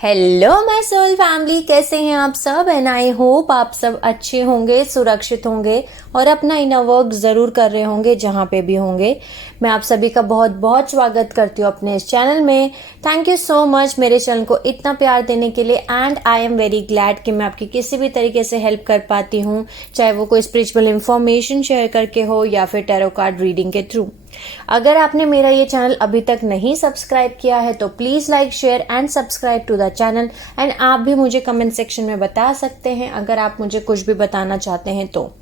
Hello my soul family, कैसे हैं आप सब। एंड आई होप आप सब अच्छे होंगे, सुरक्षित होंगे और अपना इनर वर्क ज़रूर कर रहे होंगे जहाँ पे भी होंगे। मैं आप सभी का बहुत बहुत स्वागत करती हूँ अपने इस चैनल में। थैंक यू सो मच मेरे चैनल को इतना प्यार देने के लिए। And I am very glad कि मैं आपकी किसी भी तरीके से हेल्प कर पाती हूँ, चाहे वो कोई स्पिरिचुअल इन्फॉर्मेशन शेयर करके हो या फिर टैरो कार्ड रीडिंग के थ्रू। अगर आपने मेरा ये चैनल अभी तक नहीं सब्सक्राइब किया है तो please like, share and subscribe to the channel. And आप भी मुझे कमेंट सेक्शन में बता सकते हैं अगर आप मुझे कुछ भी बताना चाहते हैं तो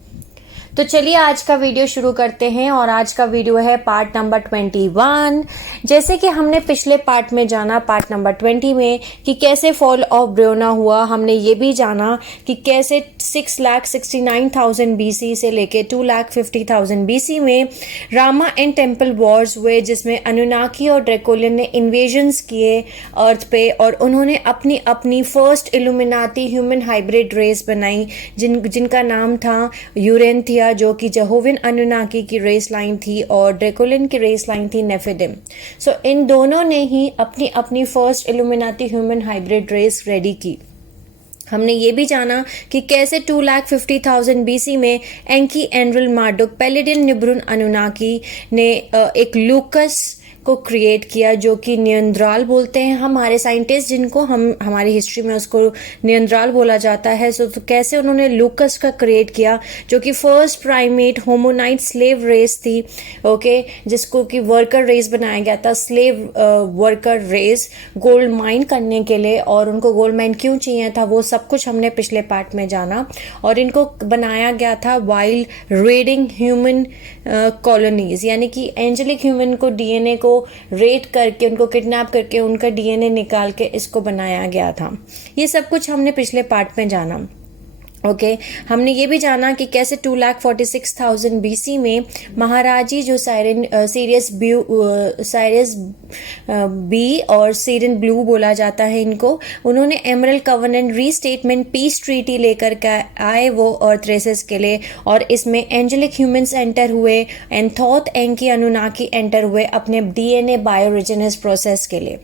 चलिए आज का वीडियो शुरू करते हैं। और आज का वीडियो है पार्ट नंबर 21। जैसे कि हमने पिछले पार्ट में जाना, पार्ट नंबर 20 में, कि कैसे फॉल ऑफ ब्रियोना हुआ। हमने ये भी जाना कि कैसे 6,69,000 BC से लेके 2,50,000 BC में रामा एंड टेम्पल वॉर्स हुए, जिसमें अनुनाकी और ड्रैकोलियन ने इन्वेजन्स किए अर्थ पे और उन्होंने अपनी अपनी first Illuminati human hybrid race बनाई जिनका नाम था यूरेंथिया, जो कि जेहोविन अनुनाकी की रेस लाइन थी और ड्रैकोलियन की रेस लाइन थी नेफिडिम। सो इन दोनों ने ही अपनी अपनी first Illuminati human hybrid race ready की। हमने ये भी जाना कि कैसे 2,50,000 BC में एंकी एनरल मार्डुक पेलेडिन निब्रुन अनुनाकी ने एक लूकस को क्रिएट किया, जो कि नियंद्राल बोलते हैं हमारे साइंटिस्ट, जिनको हम हमारी हिस्ट्री में उसको नियंद्राल बोला जाता है। सो तो कैसे उन्होंने लूकस का क्रिएट किया, जो कि first primate hominid slave race थी, ओके, जिसको कि वर्कर रेस बनाया गया था, slave worker race, gold mine करने के लिए। और उनको गोल्ड माइन क्यों चाहिए था वो सब कुछ हमने पिछले पार्ट में जाना। और इनको बनाया गया था वाइल रेडिंग ह्यूमन कॉलोनीज, यानी कि एंजेलिक ह्यूमन को डीएनए को रेड करके, उनको किडनैप करके उनका डीएनए निकाल के इसको बनाया गया था। ये सब कुछ हमने पिछले पार्ट में जाना। ओके, हमने ये भी जाना कि कैसे 2,46,000 BC में महाराजी जो सीरियस बी और सीरियन ब्लू बोला जाता है इनको, उन्होंने emerald covenant restatement peace treaty लेकर के आए वो अर्थ रेसेस के लिए। और इसमें एंजेलिक ह्यूमंस एंटर हुए एंड थॉथ एंकी अनुनाकी एंटर हुए अपने डीएनए बायोरिजिनेस प्रोसेस के लिए।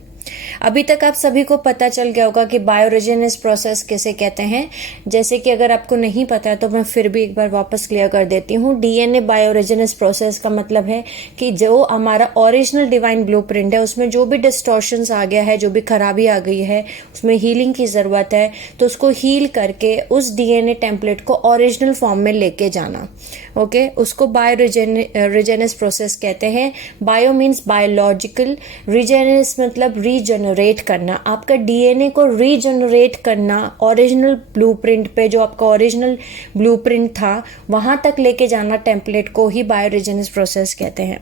अभी तक आप सभी को पता चल गया होगा कि बायोरिजिनेस प्रोसेस किसे कहते हैं। जैसे कि अगर आपको नहीं पता है तो मैं फिर भी एक बार वापस क्लियर कर देती हूँ। डीएनए बायोरिजिनेस प्रोसेस का मतलब है कि जो हमारा ओरिजिनल डिवाइन ब्लूप्रिंट है उसमें जो भी डिस्टॉर्शंस आ गया है, जो भी खराबी आ गई है, उसमें हीलिंग की जरूरत है, तो उसको हील करके उस डीएनए टेम्पलेट को ओरिजिनल फॉर्म में लेके जाना। ओके, उसको बायोरिजिनेस प्रोसेस कहते हैं। बायो मीन्स बायोलॉजिकल, रिजेनेस मतलब रीजनरेट करना, आपका डीएनए को रीजनरेट करना, ओरिजिनल ब्लूप्रिंट पे जो आपका ओरिजिनल ब्लूप्रिंट था वहां तक लेके जाना टेम्पलेट को ही बायोरिजिनेस प्रोसेस कहते हैं।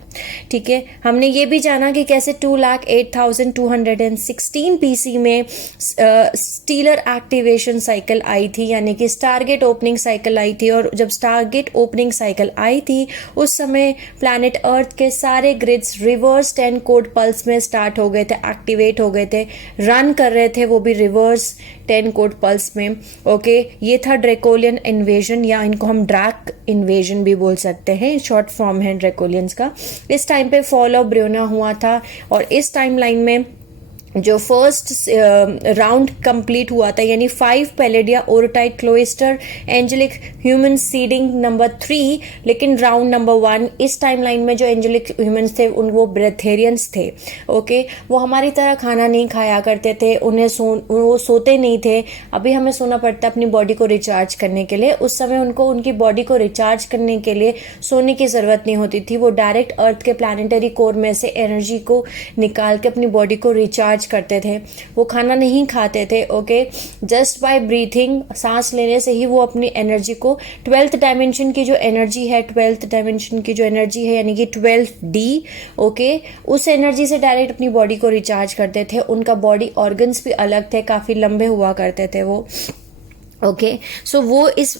ठीक है, हमने ये भी जाना कि कैसे 2,08,216 BC में स्टीलर एक्टिवेशन साइकिल आई थी, यानी कि स्टारगेट ओपनिंग साइकिल आई थी। और जब स्टारगेट ओपनिंग साइकिल आई थी उस समय प्लैनेट अर्थ के सारे ग्रिड्स रिवर्स 10 कोड पल्स में स्टार्ट हो गए थे, एक्टिवेट हो गए थे, रन कर रहे थे वो भी रिवर्स 10 कोड पल्स में। ओके, ये था ड्रैकोलियन इन्वेजन, या इनको हम ड्रैक इन्वेजन भी बोल सकते हैं, शॉर्ट फॉर्म है ड्रैकोलियंस का। इस टाइम पे फॉल ऑफ ब्रियोना हुआ था और इस टाइम लाइन में जो फर्स्ट राउंड कंप्लीट हुआ था, यानी 5 पैलेडिया ओरोटाइट क्लोइस्टर एंजेलिक ह्यूमन सीडिंग नंबर 3, लेकिन राउंड नंबर 1 इस टाइमलाइन में जो एंजेलिक ह्यूमंस थे वो ब्रेथेरियंस थे। ओके, वो हमारी तरह खाना नहीं खाया करते थे, वो सोते नहीं थे। अभी हमें सोना पड़ता है अपनी बॉडी को रिचार्ज करने के लिए, उस समय उनको उनकी बॉडी को रिचार्ज करने के लिए सोने की जरूरत नहीं होती थी। वो डायरेक्ट अर्थ के प्लैनेटरी कोर में से एनर्जी को निकाल के अपनी बॉडी को रिचार्ज करते थे। वो खाना नहीं खाते थे। ओके, जस्ट बाय ब्रीथिंग, सांस लेने से ही वो अपनी एनर्जी को 12th डायमेंशन की जो एनर्जी है, 12th डायमेंशन की जो एनर्जी है यानी कि 12D, ओके, उस एनर्जी से डायरेक्ट अपनी बॉडी को रिचार्ज करते थे। उनका बॉडी ऑर्गन्स भी अलग थे, काफी लंबे हुआ करते थे वो। ओके, सो वो इस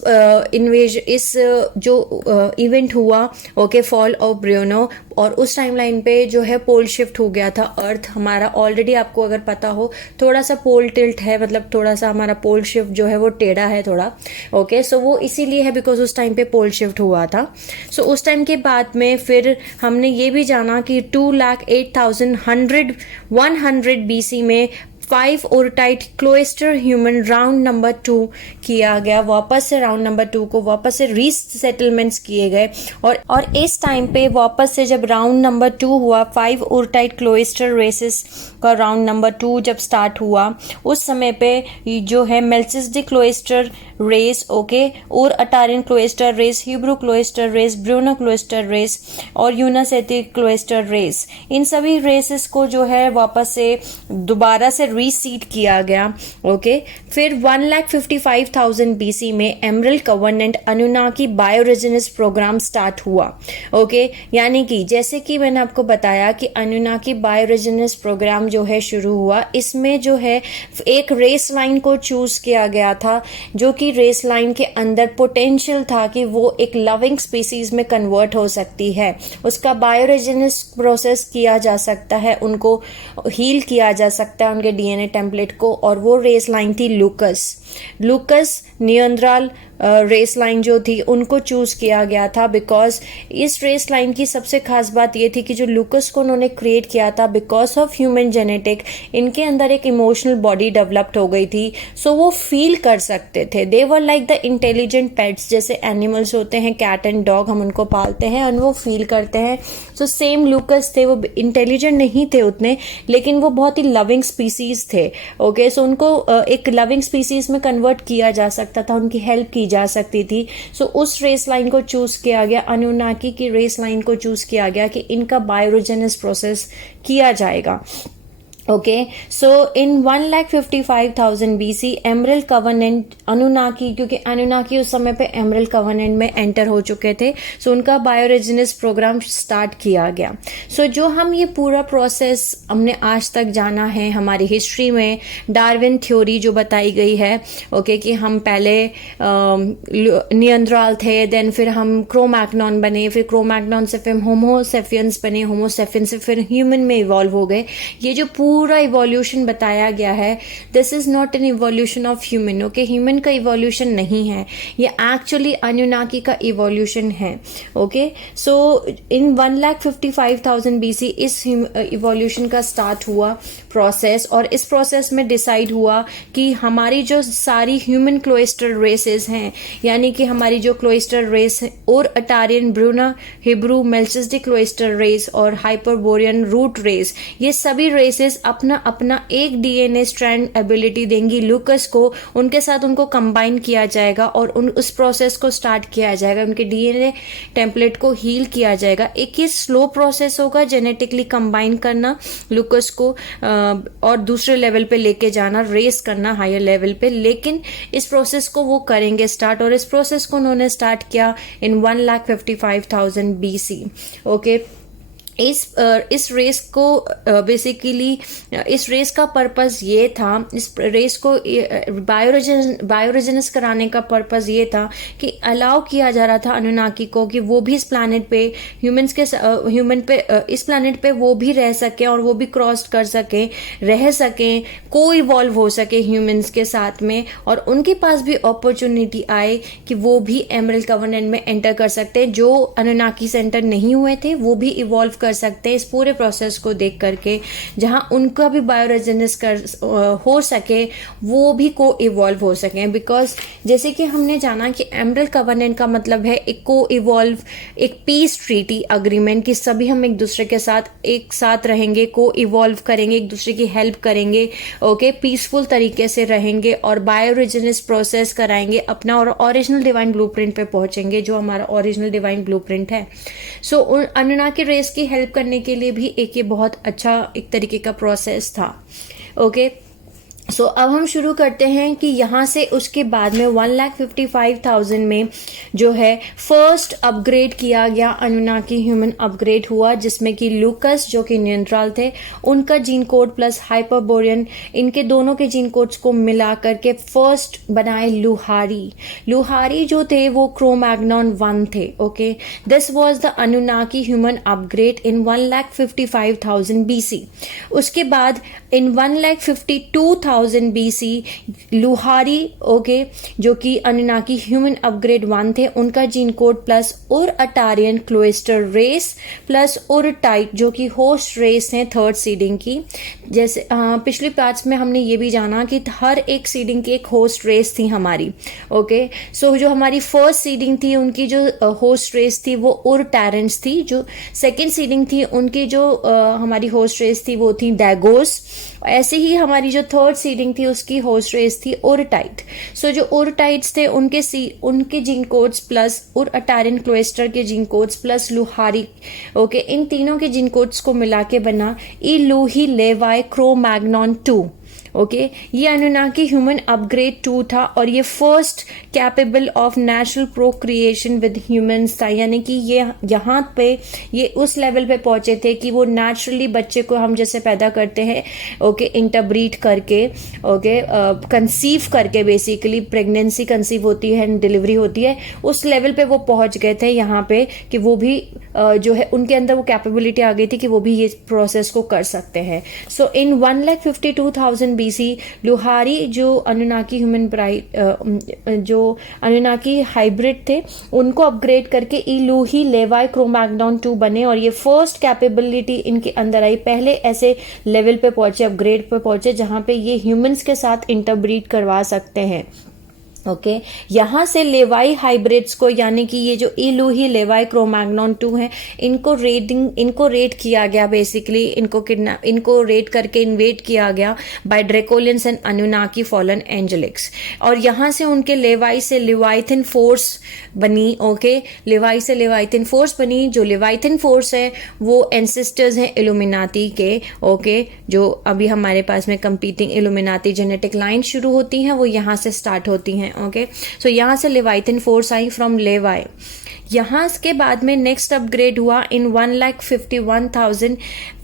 जो इवेंट हुआ, ओके, फॉल ऑफ ब्रियोना, और उस टाइमलाइन पे जो है पोल शिफ्ट हो गया था अर्थ हमारा। ऑलरेडी आपको अगर पता हो थोड़ा सा पोल टिल्ट है, मतलब थोड़ा सा हमारा पोल शिफ्ट जो है वो टेढ़ा है थोड़ा। ओके, सो वो इसीलिए है बिकॉज उस टाइम पे पोल शिफ्ट हुआ था। सो उस टाइम के बाद में फिर हमने ये भी जाना कि 2,08,100 BC में 5 ओर्टाइट क्लोस्टर ह्यूमन राउंड नंबर 2 किया गया, वापस से राउंड नंबर 2 को वापस से रीसेटलमेंट्स किए गए। और इस टाइम पे वापस से जब राउंड नंबर 2 हुआ, 5 ओर्टाइट क्लोस्टर रेसेस का राउंड नंबर 2 जब स्टार्ट हुआ, उस समय पे जो है मेल्चिसडिक क्लोस्टर रेस, ओके, और Atarian cloister race, Hebrew cloister race, Bruno cloister race और यूनासेटिक क्लोस्टर रेस, इन सभी रेसेस को जो है वापस से दोबारा से रीसीट किया गया। ओके, फिर 1,55,000 BC में emerald covenant Anunnaki bioregenesis program start हुआ। ओके, यानी कि जैसे कि मैंने आपको बताया कि अनुनाकी बायोरेजिनस प्रोग्राम जो है शुरू हुआ, इसमें जो है एक रेस लाइन को चूज किया गया था, जो कि रेस लाइन के अंदर पोटेंशियल था कि वो एक लविंग स्पीसीज में कन्वर्ट हो सकती है, उसका बायोरेजिनस प्रोसेस किया जा सकता है, उनको हील किया जा सकता है उनके डीएनए टेम्पलेट को, और वो रेस लाइन थी लूकस नियंद्राल रेस लाइन जो थी उनको चूज किया गया था, बिकॉज इस रेस लाइन की सबसे खास बात ये थी कि जो लूकस को उन्होंने क्रिएट किया था, बिकॉज ऑफ ह्यूमन जेनेटिक, इनके अंदर एक इमोशनल बॉडी डेवलप्ड हो गई थी, सो वो फील कर सकते थे। They were like the intelligent pets, जैसे एनिमल्स होते हैं कैट एंड डॉग, हम उनको पालते हैं और वो फील करते हैं। सो सेम लूकस थे, वो इंटेलिजेंट नहीं थे उतने, लेकिन वो बहुत ही लविंग स्पीसीज थे। ओके, सो उनको एक लविंग स्पीसीज में कन्वर्ट किया जा सकता था, उनकी हेल्प की जा सकती थी। सो उस रेस लाइन को चूज किया गया, अनुनाकी की रेस लाइन को चूज किया गया कि इनका बायोजेनस प्रोसेस किया जाएगा। ओके, सो इन 1,55,000 BC एमरल्ड कवर्नेंट अनुनाकी, क्योंकि अनुनाकी उस समय पे एमरल्ड कवर्नेंट में एंटर हो चुके थे, सो उनका बायोरेजिनस प्रोग्राम स्टार्ट किया गया। सो जो हम ये पूरा प्रोसेस हमने आज तक जाना है हमारी हिस्ट्री में, डार्विन थ्योरी जो बताई गई है, ओके, कि हम पहले नियंद्राल थे, देन फिर हम क्रोमैग्नॉन बने, फिर क्रोमैग्नॉन से फिर होमोसेपियंस बने, होमोसेपियंस से फिर ह्यूमन में इवॉल्व हो गए। ये जो पूरा इवोल्यूशन बताया गया है, this is not an evolution of human. Okay, human का इवोल्यूशन नहीं है, ये एक्चुअली अनुनाकी का इवोल्यूशन है। ओके, सो इन 1,55,000 BC इस इवोल्यूशन का स्टार्ट हुआ प्रोसेस, और इस प्रोसेस में डिसाइड हुआ कि हमारी जो सारी ह्यूमन क्लोस्टर रेसेस हैं, यानी कि हमारी जो क्लोस्टर रेस है, और अटारियन, ब्रूना, हिब्रू, मेल्चिसडिक क्लोस्टर रेस और हाइपरबोरियन रूट रेस, ये सभी रेसेस अपना अपना एक डीएनए स्ट्रैंड एबिलिटी देंगी लूकस को, उनके साथ उनको कंबाइन किया जाएगा और उस प्रोसेस को स्टार्ट किया जाएगा, उनके डीएनए टेम्पलेट को हील किया जाएगा। एक ये स्लो प्रोसेस होगा जेनेटिकली कंबाइन करना लूकस को और दूसरे लेवल पे लेके जाना, रेस करना हायर लेवल पे, लेकिन इस प्रोसेस को वो करेंगे स्टार्ट, और इस प्रोसेस को उन्होंने स्टार्ट किया इन 1,55,000 BC। ओके, इस रेस को बेसिकली इस रेस का पर्पस ये था, इस रेस को बायोरेजिनस कराने का पर्पस ये था कि अलाउ किया जा रहा था अनुनाकी को कि वो भी इस प्लैनेट पे इस प्लैनेट पे वो भी रह सके, और वो भी क्रॉस कर सके, रह सके, को इवॉल्व हो सके ह्यूमंस के साथ में, और उनके पास भी अपॉर्चुनिटी आए कि वो भी एमरल्ड कवर्नेंट में एंटर कर सकते हैं। जो अनुनाकी से एंटर नहीं हुए थे वो भी इवॉल्व कर सकते हैं इस पूरे प्रोसेस को देख करके, जहां उनका भी बायोरेजिनस हो सके, वो भी को इवॉल्व हो सके। बिकॉज जैसे कि हमने जाना कि एमरल्ड कवर्नेंट का मतलब है एक को इवॉल्व, एक पीस ट्रीटी अग्रीमेंट, कि सभी हम एक दूसरे के साथ एक साथ रहेंगे, को इवॉल्व करेंगे, एक दूसरे की हेल्प करेंगे, ओके, पीसफुल तरीके से रहेंगे और बायोरेजिनस प्रोसेस कराएंगे, अपना और ओरिजिनल डिवाइन ब्लूप्रिंट पे पहुंचेंगे, जो हमारा ओरिजिनल डिवाइन ब्लूप्रिंट है। सो अनुनाकी रेस की हेल्प करने के लिए भी एक ये बहुत अच्छा एक तरीके का प्रोसेस था। ओके, सो अब हम शुरू करते हैं कि यहाँ से उसके बाद में 1,55,000 में जो है फर्स्ट अपग्रेड किया गया, अनुनाकी ह्यूमन अपग्रेड हुआ, जिसमें कि लूकस जो कि नियंत्रण थे, उनका जीन कोड प्लस हाइपरबोरियन, इनके दोनों के जीन कोड्स को मिला करके फर्स्ट बनाए लुहारी जो थे वो क्रोमैग्नॉन 1 थे। Okay, this was the Anunnaki human upgrade in 1,55,000 BC। उसके बाद इन 1,52,000 5000 BC लुहारी, ओके, जो कि अनुनाकी ह्यूमन अपग्रेड 1 थे, उनका जीन कोड प्लस और अटारियन क्लोइस्टर रेस प्लस और टाइट जो कि होस्ट रेस हैं थर्ड सीडिंग की। जैसे पिछले पार्ट्स में हमने ये भी जाना कि हर एक सीडिंग की एक होस्ट रेस थी हमारी, ओके। सो जो हमारी फर्स्ट सीडिंग थी उनकी जो होस्ट रेस थी वो और टैरेंट्स थी। जो सेकेंड सीडिंग थी उनकी जो हमारी होस्ट रेस थी वो थी डैगोस। ऐसे ही हमारी जो थर्ड सीडिंग थी उसकी होस्ट रेस थी ओरटाइट। सो जो ओरटाइट्स थे उनके जीन कोड्स प्लस और अटारियन क्लोइस्टर के जीन कोड्स प्लस लुहारी, ओके, इन तीनों के जीन कोड्स को मिला के बना इलूही लेवाई क्रो-मैग्नन 2, ओके। ये अनुनाकी ह्यूमन अपग्रेड 2 था और ये first capable of natural procreation with humans था, यानी कि ये यहाँ पे ये उस लेवल पे पहुंचे थे कि वो नेचुरली बच्चे को हम जैसे पैदा करते हैं, ओके, इंटरब्रीड करके, ओके, कंसीव करके, बेसिकली प्रेगनेंसी कंसीव होती है, डिलीवरी होती है, उस लेवल पे वो पहुंच गए थे यहाँ पे कि वो भी जो है उनके अंदर वो कैपेबिलिटी आ गई थी कि वो भी ये प्रोसेस को कर सकते हैं। सो इन 1,52,000 BC लुहारी जो अनुनाकी ह्यूमन जो अनुनाकी हाइब्रिड थे उनको अपग्रेड करके इलूही लेवाई क्रो-मैग्नन 2 बने और ये फर्स्ट कैपेबिलिटी इनके अंदर आई। पहले ऐसे लेवल पे पहुंचे, अपग्रेड पे पहुंचे जहां पे ये ह्यूमंस के साथ इंटरब्रीड करवा सकते हैं, ओके। यहां से लेवाई हाइब्रिड्स को, यानी कि ये जो इलूही लेवाई क्रो-मैग्नन 2 है, इनको रेट किया गया, बेसिकली इनको रेट करके इन्वेट किया गया बाय ड्रेकोलियंस एंड अनुनाकी फॉलन एंजेलिक्स। और यहां से उनके लेवाई से लेवाइथिन फोर्स बनी, ओके, लेवाई से लेवाइथिन फोर्स बनी। जो लेवाइथिन फोर्स है वो एंसेस्टर्स हैं इल्यूमिनाती के, ओके, जो अभी हमारे पास में कंपीटिंग इल्यूमिनाती जेनेटिक लाइन शुरू होती हैं वो यहां से स्टार्ट होती हैं, ओके। सो यहां से लेवाइथिन फोर्स आई फ्रॉम लेवाई। यहां के बाद में नेक्स्ट अपग्रेड हुआ इन 1,51,000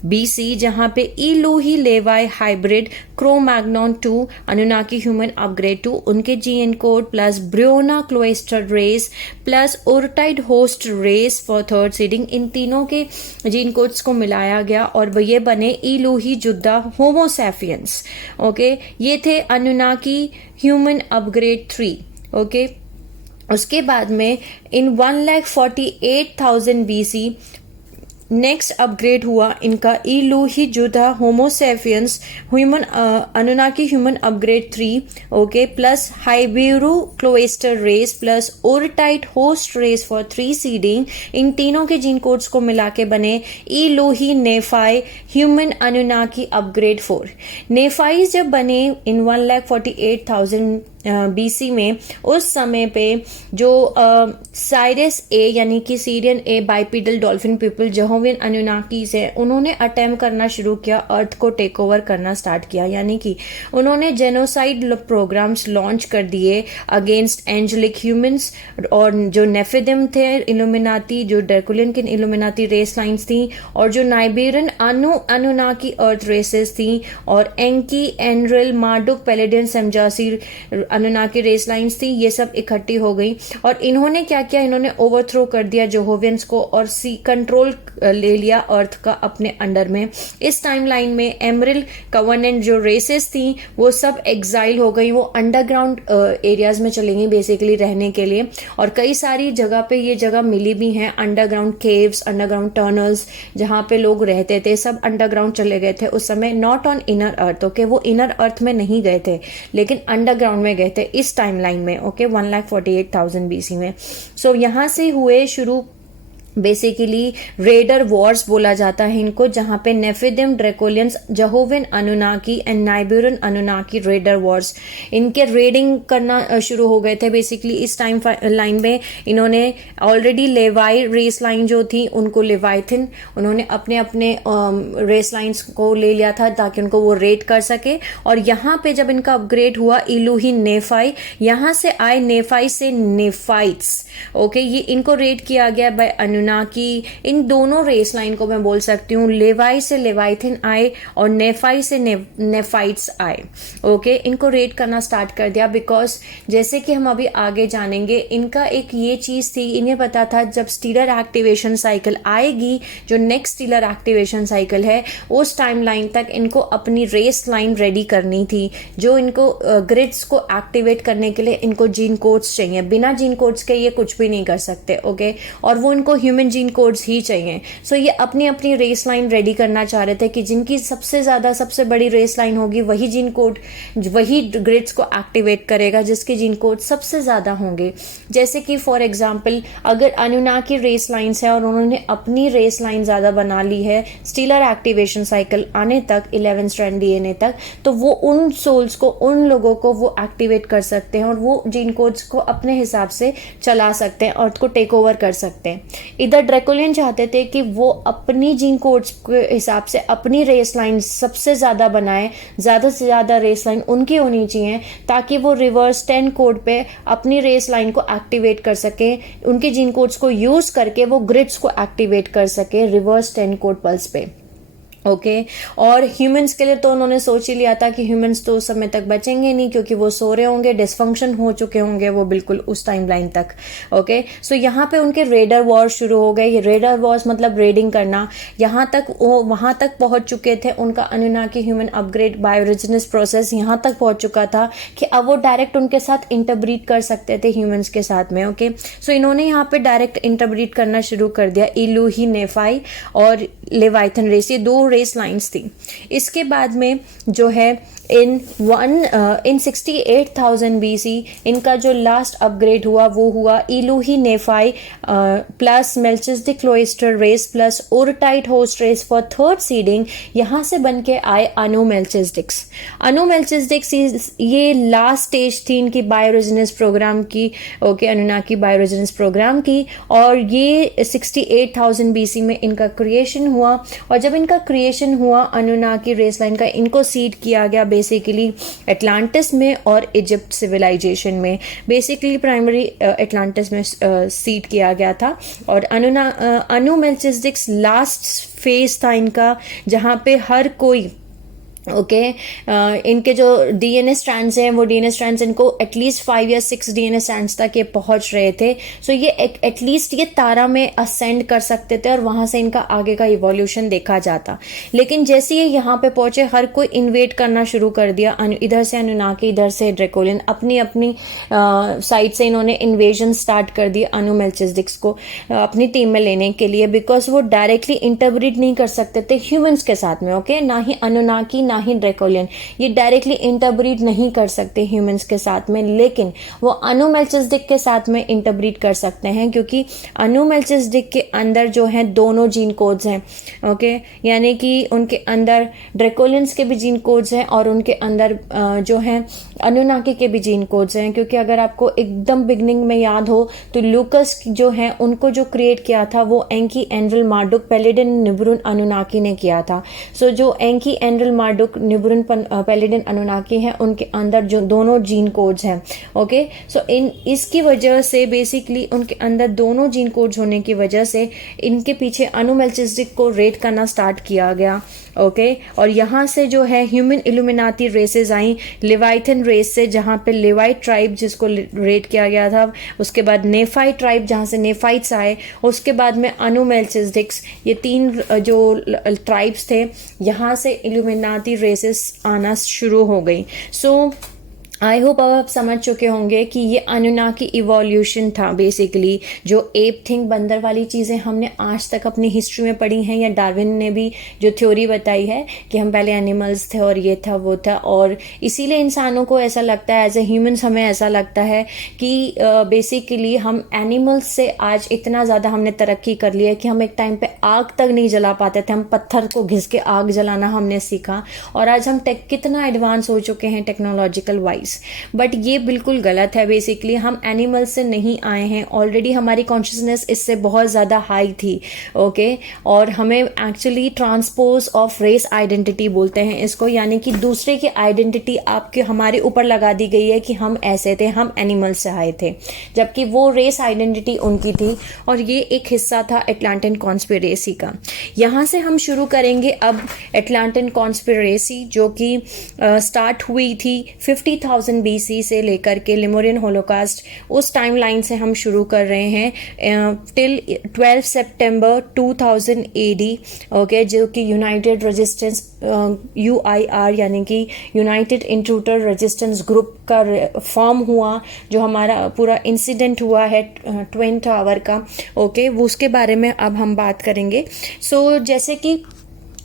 BC जहां पे इलूही लेवाई hybrid Cro-Magnon 2 Anunnaki human upgrade 2 उनके जीन कोड प्लस ब्रियोना क्लोइस्टर रेस प्लस ओरटाइड host race for third seeding, इन तीनों के जीन कोड्स को मिलाया गया और ये बने इलूही जुद्दा होमोसैपियंस, ओके। ये थे अनुनाकी ह्यूमन अपग्रेड 3, ओके। उसके बाद में इन 1,48,000 BC नेक्स्ट अपग्रेड हुआ इनका इलूही जुदा Homo sapiens human Anunnaki human upgrade 3, okay, plus Hibiru cloister race plus ओरटाइट होस्ट रेस फॉर 3 सीडिंग, इन तीनों के जीन कोड्स को मिला के बने इलूही नेफाई ह्यूमन अनुनाकी अपग्रेड 4। नेफाई जब बने इन 1,48,000 BC में, उस समय पे जो साइरस ए यानी कि सीरियन ए बाइपीडल डॉल्फिन पीपल जेहोवियन अनुनाकीज है, उन्होंने अटेम्प्ट करना शुरू किया, अर्थ को टेक ओवर करना स्टार्ट किया, यानी कि उन्होंने जेनोसाइड प्रोग्राम्स लॉन्च कर दिए अगेंस्ट एंजेलिक ह्यूमंस। और जो नेफिदिम थे इल्यूमिनाती, जो ड्रैकुलियन की इल्यूमिनाती रेस लाइन्स थी, और जो नाइबेरियन अनुनाकी अर्थ रेसेस थी, और एंकी, एनरल, मार्डुक, पेलेडियन, सेमजासी अनुनाकी रेस लाइन्स थी, ये सब इकट्ठी हो गई। और इन्होंने क्या किया, इन्होंने ओवरथ्रो कर दिया जेहोवियंस को और कंट्रोल ले लिया अर्थ का अपने अंडर में। इस टाइमलाइन में एमरिल कवर्नेंट जो रेसेस थी वो सब एग्जाइल हो गई, वो अंडरग्राउंड एरियाज में चली गई बेसिकली रहने के लिए। और कई सारी जगह पे ये जगह मिली भी हैं, अंडरग्राउंड केव्स, अंडरग्राउंड टनल्स, जहां पे लोग रहते थे, सब अंडरग्राउंड चले गए थे उस समय, not on inner earth, okay. वो इनर अर्थ में नहीं गए थे लेकिन अंडरग्राउंड में गए थे इस टाइमलाइन में, ओके, 1,48,000 BC में। सो यहां से हुए शुरू बेसिकली रेडर वॉर्स बोला जाता है इनको, जहां पे नेफिदिम, ड्रैकोलियंस, Jehovian Anunnaki and Nibiruan Anunnaki raider wars, इनके रेडिंग करना शुरू हो गए थे बेसिकली इस टाइम लाइन में। इन्होंने ऑलरेडी लेवाई रेस लाइन जो थी उनको लेवाइथिन, उन्होंने अपने अपने रेस लाइन्स को ले लिया था ताकि उनको वो रेड कर सके। और यहाँ पे जब इनका अपग्रेड हुआ इलूही नेफाई, यहां से आए नेफाई से नेफाइट्स, ओके, ये इनको रेड किया गया बाय अनुनाकी, इन दोनों रेस लाइन को मैं बोल सकती हूँ, लेवाई से लेवाइथिन आए और नेफाई से नेफाइट्स आए। ओके, इनको रेट करना स्टार्ट कर दिया बिकॉज जैसे कि हम अभी आगे जानेंगे, इनका एक ये चीज थी, इन्हें पता था जब स्टीलर एक्टिवेशन साइकिल आएगी, जो नेक्स्ट स्टीलर एक्टिवेशन साइकिल है, उस टाइम लाइन तक इनको अपनी रेस लाइन रेडी करनी थी। जो इनको ग्रिड्स को एक्टिवेट करने के लिए इनको जीन कोड्स चाहिए, बिना जीन कोड्स के ये कुछ भी नहीं कर सकते। ओके, और वो इनको ह्यूमन जीन कोड्स ही चाहिए। सो ये अपनी अपनी रेस लाइन रेडी करना चाह रहे थे कि जिनकी सबसे ज्यादा सबसे बड़ी रेस लाइन होगी वही जीन कोड, वही ग्रिड्स को एक्टिवेट करेगा जिसके जीन कोड सबसे ज्यादा होंगे। जैसे कि फॉर एग्जांपल अगर अनुनाकी रेस लाइन्स है और उन्होंने अपनी रेस लाइन ज्यादा बना ली है स्टीलर एक्टिवेशन साइकिल आने तक, 11 स्ट्रैंड डीएनए तक, तो वो उन सोल्स को, उन लोगों को वो एक्टिवेट कर सकते हैं और वो जीन कोड्स को अपने हिसाब से चला सकते हैं और उसको टेक ओवर कर सकते हैं। इधर ड्रैकुलियन चाहते थे कि वो अपनी जीन कोड्स के हिसाब से अपनी रेस लाइन सबसे ज्यादा बनाए, ज्यादा से ज्यादा रेस लाइन उनकी होनी चाहिए ताकि वो रिवर्स 10 कोड पे अपनी रेस लाइन को एक्टिवेट कर सके, उनके जीन कोड्स को यूज करके वो ग्रिड्स को एक्टिवेट कर सके रिवर्स 10 कोड पल्स पे। ओके, और ह्यूमंस के लिए तो उन्होंने सोच ही लिया था कि ह्यूमंस तो उस समय तक बचेंगे नहीं क्योंकि वो सो रहे होंगे, डिसफंक्शन हो चुके होंगे वो बिल्कुल उस टाइमलाइन तक। ओके, सो यहाँ पे उनके रेडर वॉर शुरू हो गए। ये रेडर वॉर्स मतलब रेडिंग करना, यहाँ तक वो वहां तक पहुंच चुके थे। उनका अनुनाकी ह्यूमन अपग्रेड बायोरिजिनस प्रोसेस यहाँ तक पहुंच चुका था कि अब वो डायरेक्ट उनके साथ इंटरब्रीड कर सकते थे ह्यूमंस के साथ में। ओके, सो इन्होंने यहाँ पे डायरेक्ट इंटरब्रीड करना शुरू कर दिया। इलूही नेफाई और लेवाइथन रेस, ये दो रेस लाइन्स थी। इसके बाद में जो है इन 68,000 BC इनका जो लास्ट अपग्रेड हुआ वो हुआ इलूही नेफाई plus Melchizedek cloister race plus ओरटाइट host race for third seeding. यहाँ से बन के आए अनुमेल्चिसडिक्स। अनुमेल्चिसडिक्स ये लास्ट स्टेज थी इनकी बायोरेजिनेस प्रोग्राम की। ओके, अनुनाकी बायोरेजिनेस प्रोग्राम की, और ये 68,000 BC में इनका क्रिएशन हुआ। और जब इनका क्रिएशन हुआ अनुनाकी रेस लाइन का, इनको सीड किया गया बेसिकली एटलांटिस में और इजिप्ट सिविलाइजेशन में। बेसिकली प्राइमरी एटलांटिस में सीड किया गया था। और अनुमेल्चिसडिक्स लास्ट फेज था इनका जहां पे हर कोई इनके जो डीएनए स्ट्रैंड्स हैं वो डीएनए स्ट्रैंड्स इनको एटलीस्ट 5 या 6 डीएनए स्ट्रैंड्स तक ये पहुंच रहे थे। सो ये एटलीस्ट ये तारा में असेंड कर सकते थे और वहां से इनका आगे का इवोल्यूशन देखा जाता। लेकिन जैसे ये यहाँ पे पहुंचे, हर कोई इन्वेट करना शुरू कर दिया। इधर से अनुनाकी, इधर से ड्रैकुलियन, अपनी अपनी साइड से इन्होंने इन्वेजन स्टार्ट कर दी अनुमेल्चिसडिक्स को अपनी टीम में लेने के लिए, बिकॉज वो डायरेक्टली इंटरब्रीड नहीं कर सकते थे ह्यूमंस के साथ में। ओके, ना ही अनुनाकी ना ही ड्रैकुलियन ये डायरेक्टली इंटरब्रीड नहीं कर सकते ह्यूमंस के साथ में, लेकिन वो अनुमेल्चिसडिक के साथ में इंटरब्रीड कर सकते हैं क्योंकि अनुमेल्चिसडिक के अंदर जो है दोनों जीन कोड्स हैं। ओके, यानी कि उनके अंदर ड्रैकुलियंस के भी जीन कोड्स हैं और उनके अंदर जो है अनुनाकी के भी जीन कोड्स हैं। क्योंकि अगर आपको एकदम बिगनिंग में याद हो तो लूकस जो है उनको जो क्रिएट किया था वो एंकी एनरिल मार्डुक पेलिडन निब्रुन अनुनाकी ने किया था। सो जो एंकी एनरिल मार्डुक निब्रुन पेलिडन अनुनाकी है उनके अंदर जो दोनों जीन कोड्स हैं। ओके, सो इसकी वजह से बेसिकली उनके अंदर दोनों जीन कोड्स होने की वजह से इनके पीछे अनुमेल्चिसडिक को रेट करना स्टार्ट किया गया। ओके, और यहाँ से जो है ह्यूमन इल्यूमिनाती रेसेस आई लेवाइथन रेस से, जहाँ पे लेवाइट ट्राइब जिसको रेट किया गया था, उसके बाद नेफाई ट्राइब जहाँ से नेफाइट्स आए, उसके बाद में अनुमेल्चिसडिक्स। ये 3 जो ट्राइब्स थे यहाँ से इल्यूमिनाती रेसेस आना शुरू हो गई। सो आई होप अब आप समझ चुके होंगे कि ये अनुनाकी इवोल्यूशन था बेसिकली। जो एप थिंक बंदर वाली चीज़ें हमने आज तक अपनी हिस्ट्री में पढ़ी हैं, या डार्विन ने भी जो थ्योरी बताई है कि हम पहले एनिमल्स थे और ये था वो था, और इसीलिए इंसानों को ऐसा लगता है, एज ए ह्यूमंस हमें ऐसा लगता है कि बेसिकली हम एनिमल्स से आज इतना ज़्यादा हमने तरक्की कर ली है कि हम एक टाइम पे आग तक नहीं जला पाते थे, हम पत्थर को घिस के आग जलाना हमने सीखा। और आज हम कितना एडवांस हो चुके हैं टेक्नोलॉजिकल वाइज। बीइंग्स, बट ये बिल्कुल गलत है। बेसिकली हम एनिमल्स से नहीं आए हैं, ऑलरेडी हमारी कॉन्शियसनेस इससे बहुत ज़्यादा हाई थी, ओके। और हमें actually transpose of race identity बोलते हैं इसको, यानी कि दूसरे की आइडेंटिटी आपके हमारे ऊपर लगा दी गई है कि हम ऐसे थे, हम एनिमल से आए थे, जबकि वो रेस आइडेंटिटी उनकी थी। और ये एक हिस्सा था एटलांटिन कॉन्स्पिरेसी का। यहाँ से हम शुरू करेंगे अब एटलांटिन कॉन्स्पिरेसी, जो कि स्टार्ट हुई थी 50,000 BC से लेकर के लेमुरियन होलोकास्ट, उस टाइमलाइन से हम शुरू कर रहे हैं टिल 12 सितंबर 2000 AD, ओके, जो कि यूनाइटेड रेजिस्टेंस UIR यानी कि यूनाइटेड इंट्रूडर रेजिस्टेंस ग्रुप का फॉर्म हुआ, जो हमारा पूरा इंसिडेंट हुआ है ट्विन टावर का, ओके, वो उसके बारे में अब हम बात करेंगे। सो जैसे कि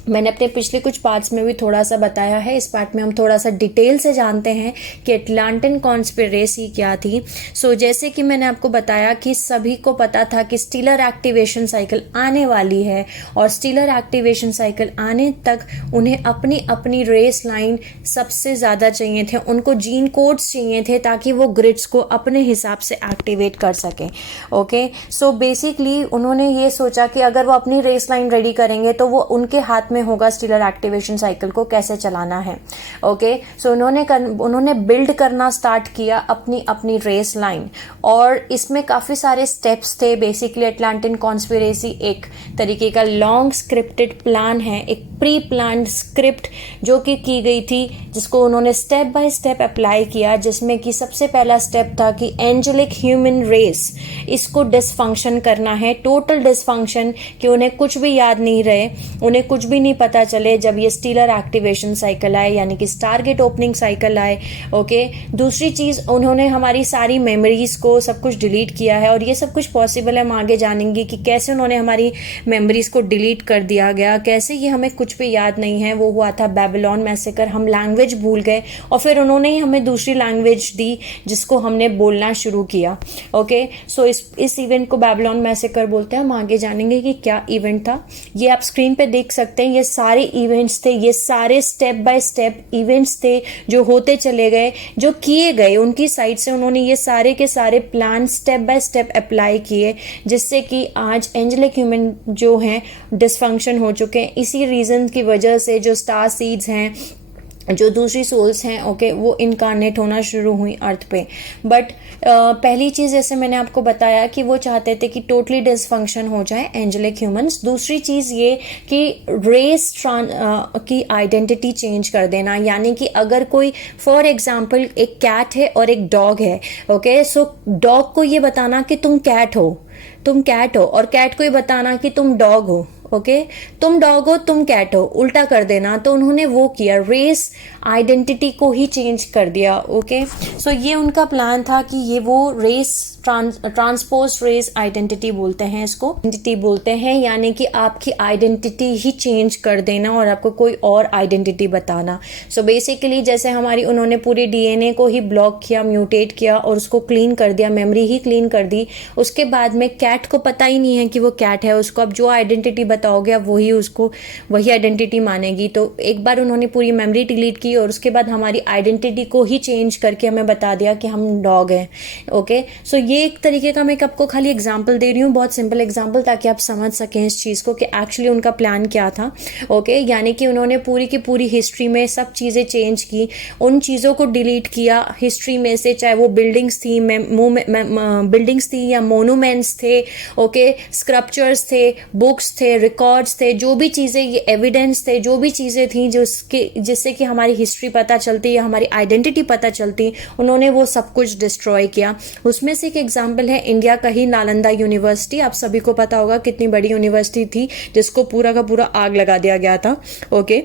मैंने अपने पिछले कुछ पार्ट्स में भी थोड़ा सा बताया है, इस पार्ट में हम थोड़ा सा डिटेल से जानते हैं कि एटलांटिन कॉन्स्पिरेसी क्या थी। सो जैसे कि मैंने आपको बताया कि सभी को पता था कि स्टीलर एक्टिवेशन साइकिल आने वाली है, और स्टीलर एक्टिवेशन साइकिल आने तक उन्हें अपनी अपनी रेस लाइन सबसे ज़्यादा चाहिए थे, उनको जीन कोड्स चाहिए थे ताकि वो ग्रिड्स को अपने हिसाब से एक्टिवेट कर सकें, ओके। सो बेसिकली उन्होंने ये सोचा कि अगर वो अपनी रेस लाइन रेडी करेंगे तो वो उनके हाथ में होगा स्टीलर एक्टिवेशन साइकिल को कैसे चलाना है, ओके। सो उन्होंने बिल्ड करना स्टार्ट किया अपनी अपनी रेस लाइन, और इसमें काफ़ी सारे स्टेप्स थे। बेसिकली एटलांटिन कॉन्स्पिरेसी एक तरीके का लॉन्ग स्क्रिप्टेड प्लान है, एक प्री प्लान्ड स्क्रिप्ट जो कि की गई थी, जिसको उन्होंने स्टेप बाय स्टेप अप्लाई किया, जिसमें कि सबसे पहला स्टेप था कि एंजेलिक ह्यूमन रेस, इसको डिसफंक्शन करना है, टोटल डिसफंक्शन, कि उन्हें कुछ भी याद नहीं रहे, उन्हें कुछ भी नहीं पता चले जब ये स्टीलर एक्टिवेशन साइकिल आए, यानी कि स्टारगेट ओपनिंग साइकिल आए, ओके। दूसरी चीज़, उन्होंने हमारी सारी मेमोरीज को सब कुछ डिलीट किया है, और ये सब कुछ पॉसिबल है, हम आगे जानेंगे कि कैसे उन्होंने हमारी मेमोरीज को डिलीट कर दिया गया, कैसे ये हमें कुछ भी याद नहीं है। वो हुआ था बेबीलोन मैसेकर, हम लैंग्वेज भूल गए, और फिर उन्होंने ही हमें दूसरी लैंग्वेज दी जिसको हमने बोलना शुरू किया, ओके। सो इस इवेंट को बेबीलोन मैसेकर बोलते हैं। हम आगे जानेंगे कि क्या इवेंट था। ये आप स्क्रीन पे देख सकते हैं, ये सारे इवेंट्स थे, ये सारे स्टेप बाय स्टेप इवेंट्स थे जो होते चले गए, जो किए गए उनकी साइड से। उन्होंने ये सारे के सारे plan step by step apply किए, जिससे कि आज एंजेलिक ह्यूमन जो हैं डिसफंक्शन हो चुके हैं, इसी रीजन की वजह से। जो स्टार सीड्स हैं, जो दूसरी सोल्स हैं, ओके, वो इनकारनेट होना शुरू हुई अर्थ पे। बट पहली चीज़, जैसे मैंने आपको बताया कि वो चाहते थे कि टोटली डिसफंक्शन हो जाए एंजेलिक ह्यूमंस। दूसरी चीज़ ये कि रेस की आइडेंटिटी चेंज कर देना, यानी कि अगर कोई फॉर एग्जांपल एक कैट है और एक डॉग है, ओके, सो डॉग को ये बताना कि तुम कैट हो, तुम कैट हो, और कैट को ये बताना कि तुम डॉग हो, ओके, तुम डॉग हो, तुम कैट हो, उल्टा कर देना। तो उन्होंने वो किया, रेस आइडेंटिटी को ही चेंज कर दिया, ओके। सो ये उनका प्लान था कि ये वो रेस ट्रांसपोज रेस आइडेंटिटी बोलते हैं इसको, आइडेंटिटी बोलते हैं, यानी कि आपकी आइडेंटिटी ही चेंज कर देना और आपको कोई और आइडेंटिटी बताना। सो बेसिकली जैसे हमारी उन्होंने पूरी DNA को ही ब्लॉक किया, म्यूटेट किया, और उसको क्लीन कर दिया, मेमोरी ही क्लीन कर दी। उसके बाद में कैट को पता ही नहीं है कि वो कैट है, उसको अब जो आइडेंटिटी बताओगे वही उसको वही आइडेंटिटी मानेगी। तो एक बार उन्होंने पूरी मेमोरी डिलीट की, और उसके बाद हमारी आइडेंटिटी को ही चेंज करके हमें बता दिया कि हम डॉग हैं, ओके। सो ये एक तरीके का, मैं आपको खाली एग्जांपल दे रही हूँ, बहुत सिंपल एग्जांपल, ताकि आप समझ सकें इस चीज़ को कि एक्चुअली उनका प्लान क्या था, ओके। यानी कि उन्होंने पूरी की पूरी हिस्ट्री में सब चीज़ें चेंज की, उन चीज़ों को डिलीट किया हिस्ट्री में से, चाहे वो बिल्डिंग्स थी, बिल्डिंग्स थी या मोनूमेंट्स थे, ओके, स्क्रप्चर्स थे, बुक्स थे, रिकॉर्ड्स थे, जो भी चीज़ें, ये एविडेंस थे, जो भी चीज़ें थी जिससे कि हमारी हिस्ट्री पता चलती या हमारी आइडेंटिटी पता चलती, उन्होंने वो सब कुछ डिस्ट्रॉय किया। उसमें से एक एग्जाम्पल है इंडिया का ही नालंदा यूनिवर्सिटी। आप सभी को पता होगा कितनी बड़ी यूनिवर्सिटी थी, जिसको पूरा का पूरा आग लगा दिया गया था, ओके।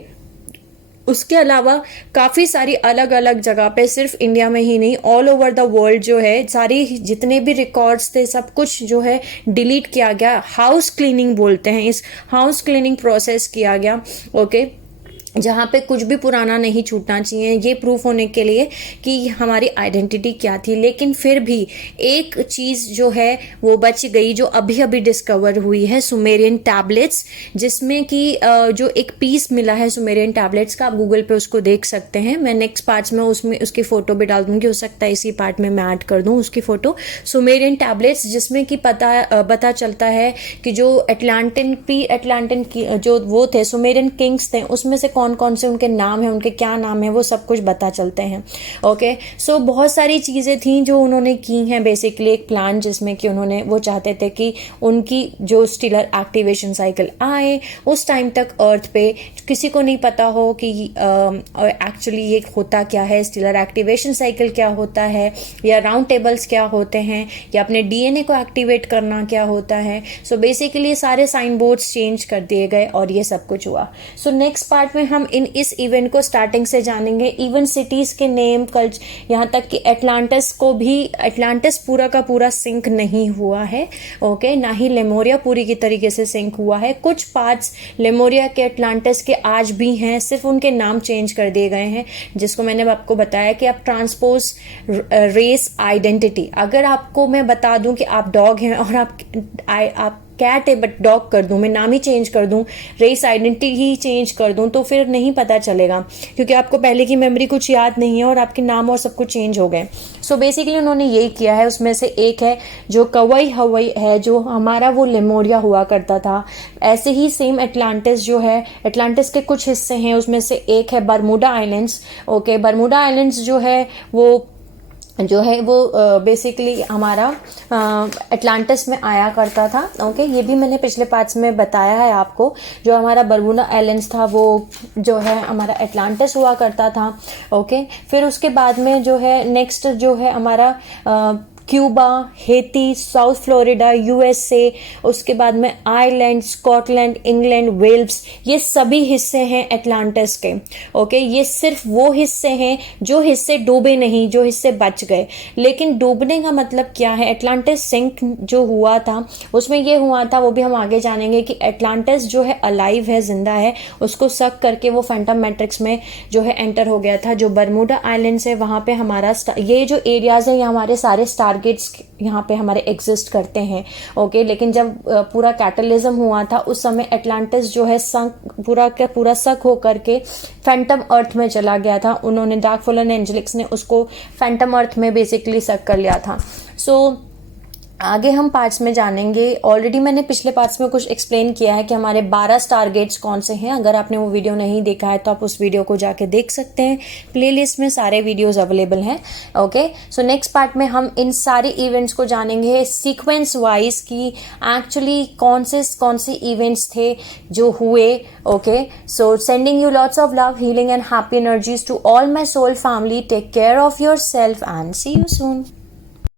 उसके अलावा काफ़ी सारी अलग अलग जगह पे, सिर्फ इंडिया में ही नहीं, ऑल ओवर द वर्ल्ड जो है, सारी जितने भी रिकॉर्ड्स थे सब कुछ जो है डिलीट किया गया। हाउस क्लीनिंग बोलते हैं, इस हाउस क्लीनिंग प्रोसेस किया गया, ओके। जहाँ पे कुछ भी पुराना नहीं छूटना चाहिए, ये प्रूफ होने के लिए कि हमारी आइडेंटिटी क्या थी। लेकिन फिर भी एक चीज़ जो है वो बच गई, जो अभी अभी डिस्कवर हुई है, सुमेरियन टैबलेट्स, जिसमें कि जो एक पीस मिला है सुमेरियन टैबलेट्स का, आप गूगल पे उसको देख सकते हैं। मैं नेक्स्ट पार्ट्स में उसमें उसकी फ़ोटो भी डाल दूँगी, हो सकता है इसी पार्ट में मैं ऐड कर दूँ उसकी फ़ोटो। सुमेरियन टैबलेट्स, जिसमें कि पता चलता है कि जो अटलांटिन की जो वो थे सुमेरियन किंग्स थे, उसमें से कौन कौन से उनके नाम है, उनके क्या नाम है, वो सब कुछ पता चलते हैं। ओके, सो बहुत सारी चीज़ें थी जो उन्होंने की हैं। बेसिकली एक प्लान जिसमें कि वो चाहते थे कि उनकी जो स्टेलर एक्टिवेशन साइकिल आए, उस टाइम तक अर्थ पे किसी को नहीं पता हो कि एक्चुअली ये होता क्या है, स्टेलर एक्टिवेशन साइकिल क्या होता है, या राउंड टेबल्स क्या होते हैं, या अपने डीएनए को एक्टिवेट करना क्या होता है। सो बेसिकली सारे साइन बोर्ड्स चेंज कर दिए गए और ये सब कुछ हुआ। सो नेक्स्ट पार्ट में हम इस इवेंट को स्टार्टिंग से जानेंगे, इवन सिटीज के नेम, कल्चर, यहाँ तक कि एटलांटिस पूरा का पूरा सिंक नहीं हुआ है। ओके, ना ही लेमोरिया पूरी की तरीके से सिंक हुआ है। कुछ पार्ट्स लेमोरिया के, एटलांटिस के आज भी हैं, सिर्फ उनके नाम चेंज कर दिए गए हैं, जिसको मैंने आपको बताया कि आप ट्रांसपोज रेस आइडेंटिटी, अगर आपको मैं बता दूं कि आप डॉग हैं और आप कैट है बट डॉग कर दूं, मैं नाम ही चेंज कर दूं, रेस आइडेंटिटी ही चेंज कर दूं, तो फिर नहीं पता चलेगा, क्योंकि आपको पहले की मेमोरी कुछ याद नहीं है और आपके नाम और सब कुछ चेंज हो गए। सो बेसिकली उन्होंने यही किया है। उसमें से एक है जो कवई हवई है, जो हमारा वो लेमोरिया हुआ करता था। ऐसे ही सेम एटलांटिस जो है, एटलांटिस के कुछ हिस्से हैं, उसमें से एक है Bermuda islands. Okay, Bermuda islands जो है वो बेसिकली हमारा एटलांटिस में आया करता था। ओके, ये भी मैंने पिछले पार्ट्स में बताया है आपको। जो हमारा बरमूडा आइलैंड्स था वो जो है हमारा एटलांटिस हुआ करता था। ओके, फिर उसके बाद में जो है नेक्स्ट जो है हमारा Cuba, Haiti, south Florida, USA, उसके बाद में आयरलैंड, स्कॉटलैंड, इंग्लैंड, वेल्स, ये सभी हिस्से हैं एटलांटिस के। ओके, ये सिर्फ वो हिस्से हैं जो हिस्से डूबे नहीं, जो हिस्से बच गए। लेकिन डूबने का मतलब क्या है? एटलांटिस सिंक जो हुआ था उसमें ये हुआ था, वो भी हम आगे जानेंगे कि एटलांटिस जो है अलाइव है, जिंदा है, उसको सक करके वो फैंटम मैट्रिक्स में जो है एंटर हो गया था। जो बरमूडा आइलैंड्स है वहां पे हमारा ये जो एरियाज है, ये हमारे सारे स्टारगेट्स यहाँ पे हमारे एग्जिस्ट करते हैं। ओके, लेकिन जब पूरा कैटलिज्म हुआ था उस समय एटलांटिस जो है संक, पूरा का पूरा सक होकर के फैंटम अर्थ में चला गया था। उन्होंने डार्क फॉलन एंजेलिक्स ने उसको फैंटम अर्थ में बेसिकली सक कर लिया था। सो आगे हम पार्ट्स में जानेंगे। ऑलरेडी मैंने पिछले पार्ट्स में कुछ एक्सप्लेन किया है कि हमारे 12 स्टारगेट्स कौन से हैं। अगर आपने वो वीडियो नहीं देखा है तो आप उस वीडियो को जाके देख सकते हैं, प्लेलिस्ट में सारे वीडियोस अवेलेबल हैं। ओके, सो नेक्स्ट पार्ट में हम इन सारे इवेंट्स को जानेंगे सीक्वेंस वाइज कि एक्चुअली कौन से इवेंट्स थे जो हुए। Okay, so sending you lots of love, healing and happy energies to all my soul family. Take care of yourself and see you soon.